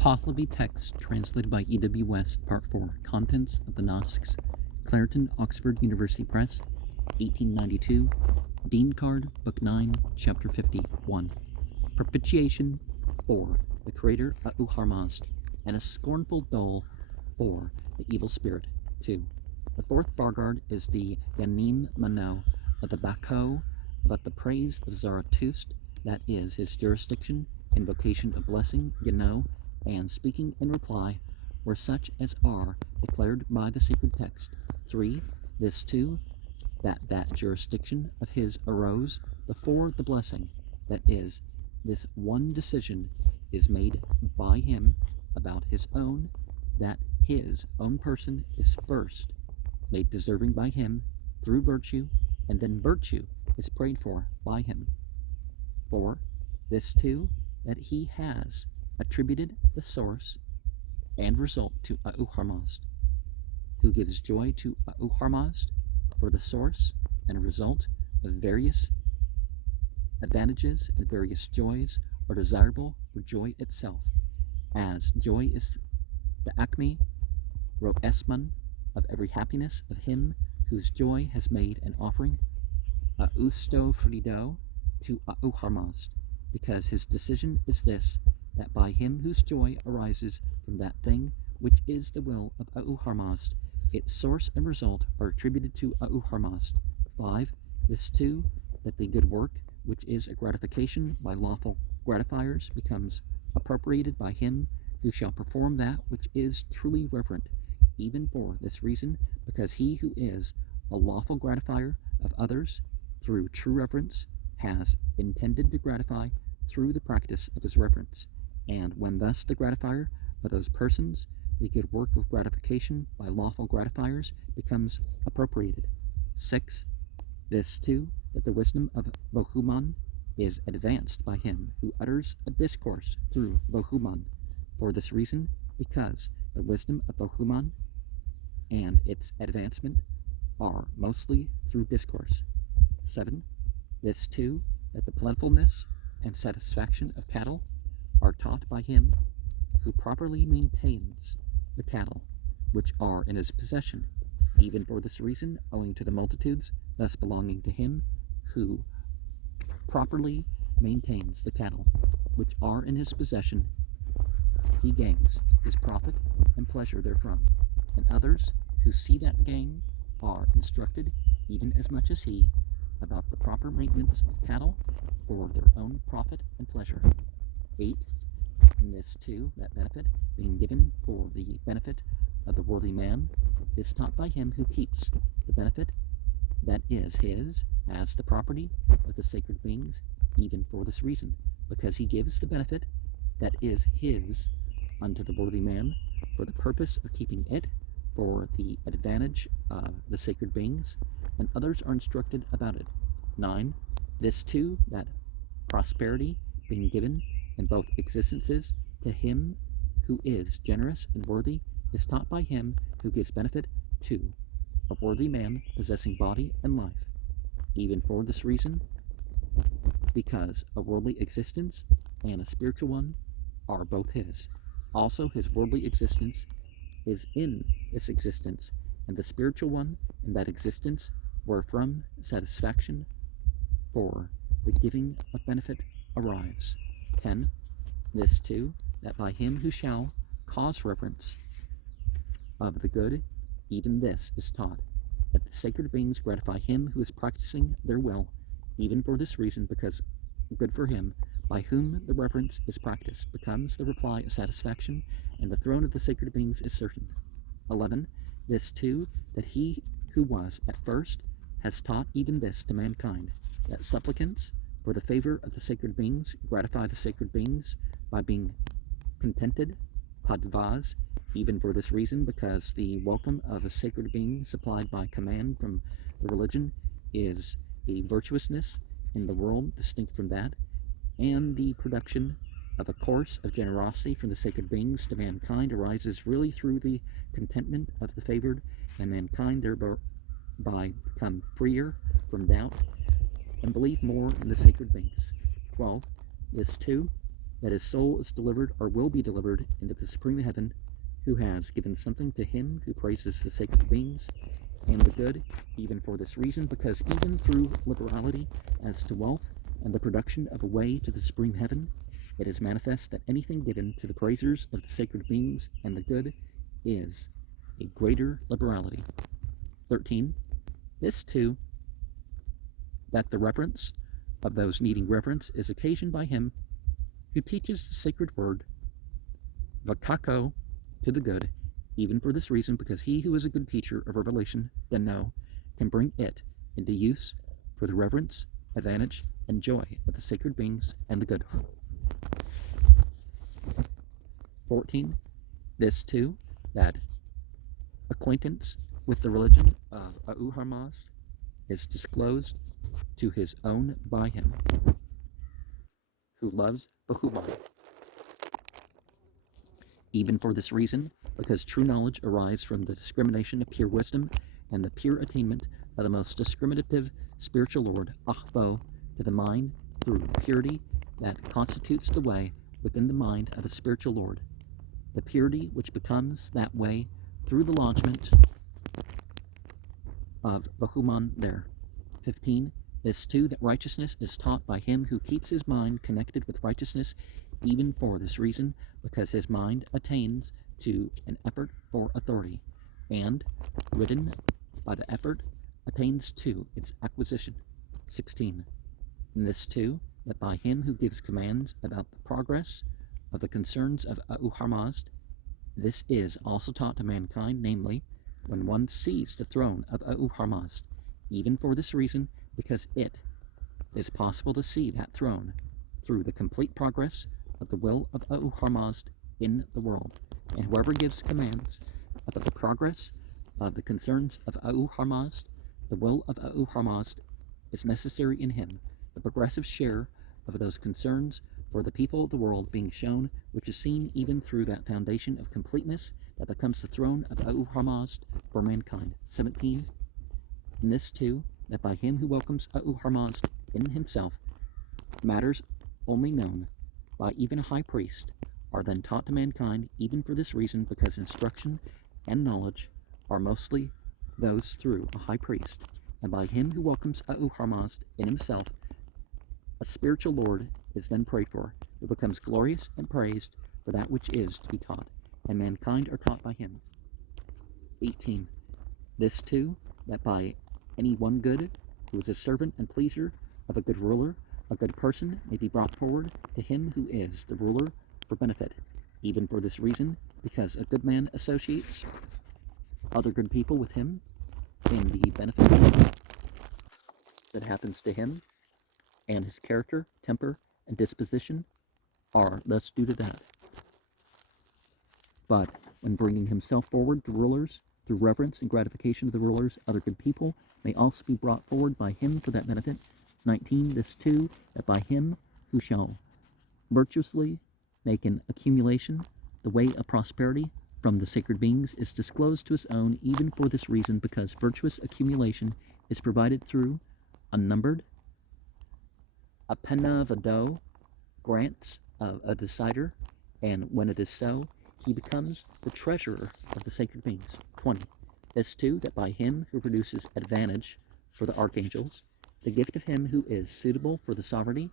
Pahlavi text translated by E.W. West, Part 4. Contents of the Nasks. Clareton, Oxford University Press, 1892. Dinkard, Book 9, Chapter 50. 1. Propitiation for the Creator Harmazd, and a scornful dole for the evil spirit. 2. The fourth Bargard is the Yanim Mano of the Bako about the praise of Zarathustra, that is, his jurisdiction, invocation of blessing, and speaking in reply, or such as are declared by the sacred text. 3. This too, that jurisdiction of his arose before the blessing, that is, this one decision is made by him about his own, that his own person is first made deserving by him through virtue, and then virtue is prayed for by him. 4. This too, that he has attributed the source and result to Harmazd, who gives joy to Harmazd, for the source and result of various advantages and various joys are desirable for joy itself, as joy is the acme, roesman, of every happiness of him whose joy has made an offering, austo frido, to Harmazd, because his decision is this, that by him whose joy arises from that thing which is the will of Harmazd, its source and result are attributed to Harmazd. 5. This too, that the good work, which is a gratification by lawful gratifiers, becomes appropriated by him who shall perform that which is truly reverent, even for this reason, because he who is a lawful gratifier of others through true reverence has intended to gratify through the practice of his reverence, and when thus the gratifier of those persons, the good work of gratification by lawful gratifiers becomes appropriated. 6. This too, that the wisdom of Bohuman is advanced by him who utters a discourse through Bohuman, for this reason, because the wisdom of Bohuman and its advancement are mostly through discourse. 7. This too, that the plentifulness and satisfaction of cattle are taught by him who properly maintains the cattle which are in his possession, even for this reason, owing to the multitudes thus belonging to him who properly maintains the cattle which are in his possession, he gains his profit and pleasure therefrom, and others who see that gain are instructed even as much as he about the proper maintenance of cattle for their own profit and pleasure. 8. And this too, that benefit being given for the benefit of the worthy man is taught by him who keeps the benefit that is his as the property of the sacred beings, even for this reason, because he gives the benefit that is his unto the worthy man for the purpose of keeping it for the advantage of the sacred beings, and others are instructed about it. 9. This too, that prosperity being given in both existences to him who is generous and worthy is taught by him who gives benefit to a worthy man possessing body and life, even for this reason, because a worldly existence and a spiritual one are both his. Also his worldly existence is in this existence, and the spiritual one in that existence, wherefrom satisfaction for the giving of benefit arrives. 10. This too, that by him who shall cause reverence of the good, even this is taught, that the sacred beings gratify him who is practicing their will, even for this reason, because good for him by whom the reverence is practiced becomes the reply of satisfaction, and the throne of the sacred beings is certain. 11. This too, that he who was at first has taught even this to mankind, that supplicants for the favor of the sacred beings gratify the sacred beings by being contented, padvas, even for this reason, because the welcome of a sacred being supplied by command from the religion is a virtuousness in the world distinct from that, and the production of a course of generosity from the sacred beings to mankind arises really through the contentment of the favored, and mankind thereby become freer from doubt and believe more in the sacred beings. 12. This too, that his soul is delivered or will be delivered into the supreme heaven, who has given something to him who praises the sacred beings and the good, even for this reason, because even through liberality as to wealth and the production of a way to the supreme heaven, it is manifest that anything given to the praisers of the sacred beings and the good is a greater liberality. 13. This too, that the reverence of those needing reverence is occasioned by him who teaches the sacred word, vakako, to the good, even for this reason, because he who is a good teacher of revelation, then know, can bring it into use for the reverence, advantage, and joy of the sacred beings and the good. 14. This too, that acquaintance with the religion of Ahura is disclosed to his own by him, who loves Pahlavi. Even for this reason, because true knowledge arises from the discrimination of pure wisdom and the pure attainment of the most discriminative spiritual Lord, Ahvo, to the mind through purity that constitutes the way within the mind of a spiritual Lord, the purity which becomes that way through the lodgment of Bahuman there. 15. This too, that righteousness is taught by him who keeps his mind connected with righteousness, even for this reason, because his mind attains to an effort for authority, and, ridden by the effort, attains to its acquisition. 16. And this too, that by him who gives commands about the progress of the concerns of Ahura, this is also taught to mankind, namely, when one sees the throne of Ahura, even for this reason, because it is possible to see that throne through the complete progress of the will of Ahura in the world, and whoever gives commands about the progress of the concerns of Ahura, the will of Ahura is necessary in him, the progressive share of those concerns for the people of the world being shown, which is seen even through that foundation of completeness that becomes the throne of Ahura for mankind. 17. And this too, that by him who welcomes Ahura in himself, matters only known by even a high priest are then taught to mankind, even for this reason, because instruction and knowledge are mostly those through a high priest, and by him who welcomes Ahura in himself, a spiritual Lord is then prayed for, who becomes glorious and praised for that which is to be taught, and mankind are taught by him. 18. This too, that by any one good, who is a servant and pleaser of a good ruler, a good person may be brought forward to him who is the ruler for benefit, even for this reason, because a good man associates other good people with him, and the benefit that happens to him and his character, temper, and disposition are thus due to that. But when bringing himself forward to rulers, through reverence and gratification of the rulers, other good people may also be brought forward by him for that benefit. 19. This too, that by him who shall virtuously make an accumulation, the way of prosperity from the sacred beings is disclosed to his own, even for this reason, because virtuous accumulation is provided through unnumbered apenavado grants of a decider, and when it is so, he becomes the treasurer of the sacred beings. 20. This too, that by him who produces advantage for the archangels, the gift of him who is suitable for the sovereignty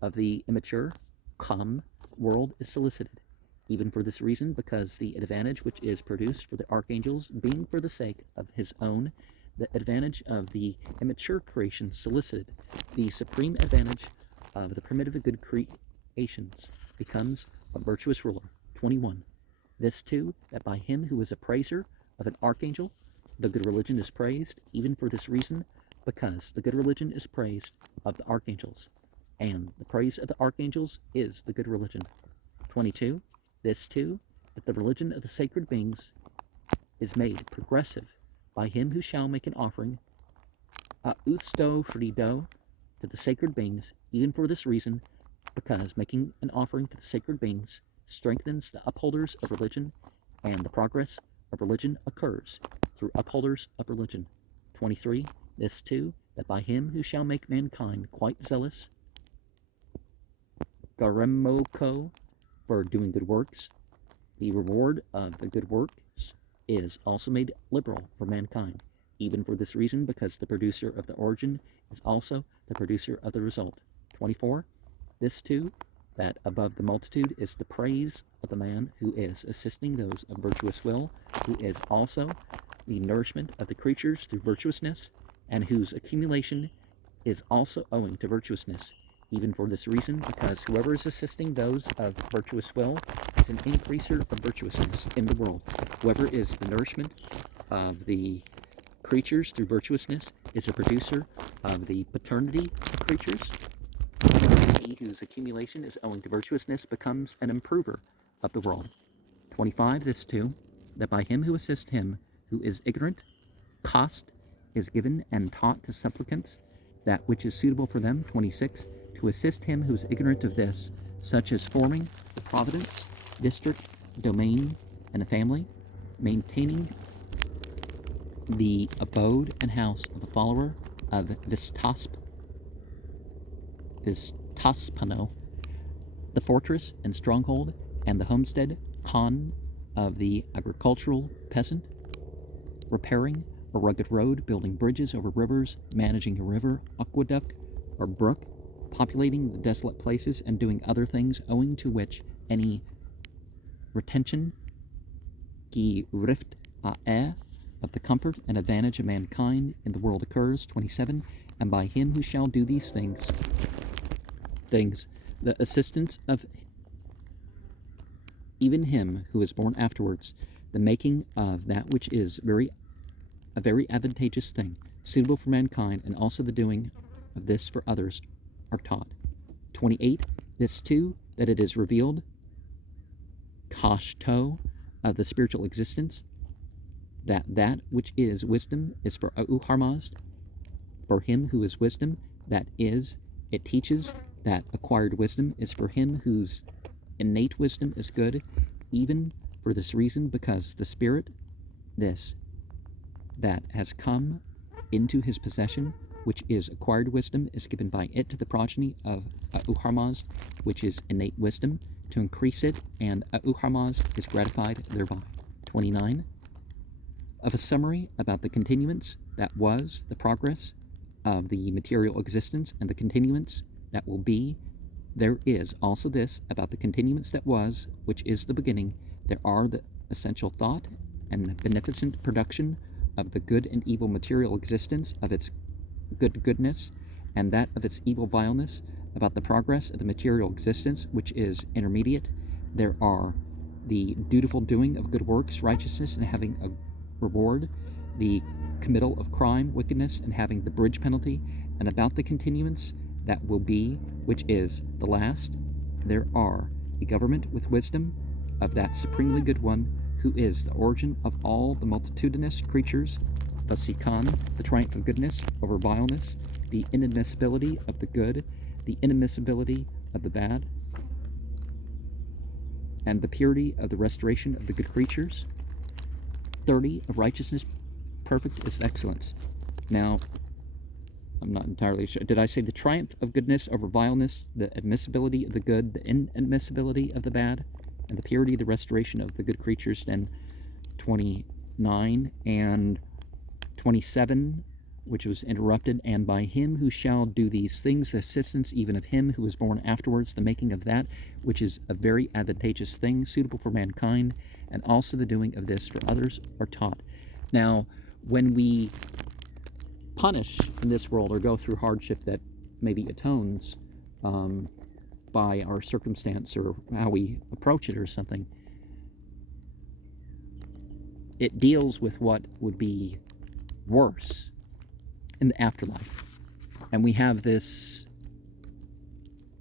of the immature, calm world is solicited, even for this reason, because the advantage which is produced for the archangels being for the sake of his own, the advantage of the immature creation solicited, the supreme advantage of the primitive good creations becomes a virtuous ruler. 21. This too, that by him who is a praiser of an archangel, the good religion is praised, even for this reason, because the good religion is praised of the archangels, and the praise of the archangels is the good religion. 22. This too, that the religion of the sacred beings is made progressive by him who shall make an offering, a usto frido, to the sacred beings, even for this reason, because making an offering to the sacred beings strengthens the upholders of religion, and the progress of religion occurs through upholders of religion. 23. This too, that by him who shall make mankind quite zealous garemoko, for doing good works. The reward of the good works is also made liberal for mankind, even for this reason, because the producer of the origin is also the producer of the result. 24. This too, that above the multitude is the praise of the man who is assisting those of virtuous will, who is also the nourishment of the creatures through virtuousness, and whose accumulation is also owing to virtuousness, even for this reason, because whoever is assisting those of virtuous will is an increaser of virtuousness in the world. Whoever is the nourishment of the creatures through virtuousness is a producer of the paternity of creatures. He whose accumulation is owing to virtuousness becomes an improver of the world. 25. This too, that by him who assists him who is ignorant, cost is given and taught to supplicants that which is suitable for them. 26. To assist him who is ignorant of this, such as forming the providence, district, domain, and a family, maintaining the abode and house of a follower of Vistaspano, the fortress and stronghold, and the homestead con of the agricultural peasant, repairing a rugged road, building bridges over rivers, managing a river, aqueduct, or brook, populating the desolate places, and doing other things owing to which any retention qui rift a air of the comfort and advantage of mankind in the world occurs. 27. And by him who shall do these things, the assistance of even him who is born afterwards, the making of that which is a very advantageous thing, suitable for mankind, and also the doing of this for others, are taught. 28. This too, that it is revealed, kashto, of the spiritual existence, that which is wisdom is for Auharmazd, for him who is wisdom, that is, it teaches that acquired wisdom is for him whose innate wisdom is good, even for this reason, because the spirit, this, that has come into his possession, which is acquired wisdom, is given by it to the progeny of Auharmazd, which is innate wisdom, to increase it, and Auharmazd is gratified thereby. 29. Of a summary about the continuance that was the progress of the material existence and the continuance that will be, there is also this about the continuance that was, which is the beginning. There are the essential thought and beneficent production of the good and evil material existence, of its goodness, and that of its evil vileness, about the progress of the material existence, which is intermediate. There are the dutiful doing of good works, righteousness, and having a reward, the committal of crime, wickedness, and having the bridge penalty, and about the continuance that will be, which is the last, there are the government with wisdom of that supremely good one, who is the origin of all the multitudinous creatures, Vasikan, the triumph of goodness over vileness, the inadmissibility of the good, the inadmissibility of the bad, and the purity of the restoration of the good creatures. 30. Of righteousness perfect is excellence. Now, I'm not entirely sure. Did I say the triumph of goodness over vileness, the admissibility of the good, the inadmissibility of the bad, and the purity, the restoration of the good creatures? Then 29 and 27, which was interrupted, and by him who shall do these things, the assistance even of him who was born afterwards, the making of that which is a very advantageous thing, suitable for mankind, and also the doing of this for others, are taught. Now, when we punish in this world or go through hardship that maybe atones by our circumstance or how we approach it or something, it deals with what would be worse in the afterlife. And we have this,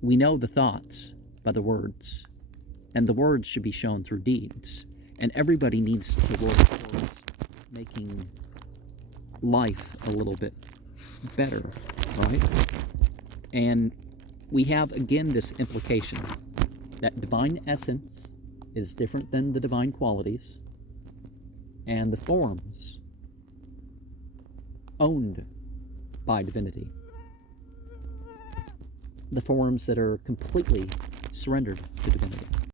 we know the thoughts by the words, and the words should be shown through deeds. And everybody needs to work towards making life a little bit better, right? And we have again this implication that divine essence is different than the divine qualities, and the forms owned by divinity, the forms that are completely surrendered to divinity.